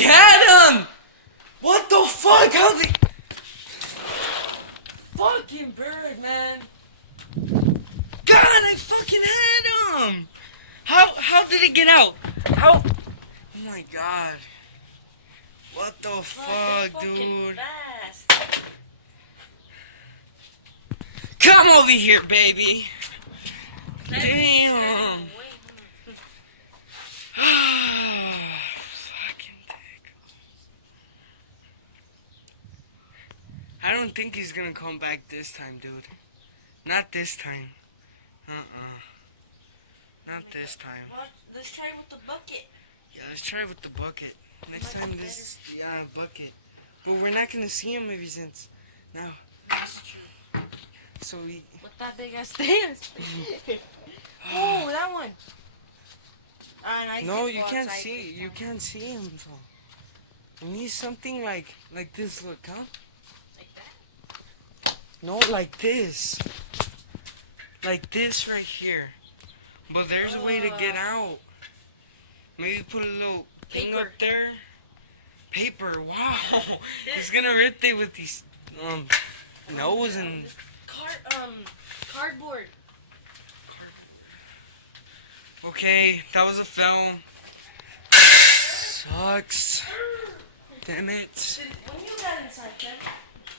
had him! What the fuck? How's he? Fucking bird, man. God, I fucking had him! How did it get out? How? Oh my god. What the fuck, dude? Fast. Come over here, baby. Damn. Fucking dick. I don't think he's gonna come back this time, dude. Not this time. Not this time. Well, let's try with the bucket. Yeah, let's try with the bucket. Next time this, yeah, bucket. But we're not gonna see him if he's in. Now. That's true. So we. With that big ass stairs. Oh, that one. No, you can't see. You can't see him. So. We need something like this. Look, huh? Like that? No, like this. Like this right here. But there's a way to get out. Maybe put a little thing up there. Paper. Wow. He's gonna rip it with these nose and cardboard. Okay, that was a fail. Sucks. Damn it. When you got inside, Ken?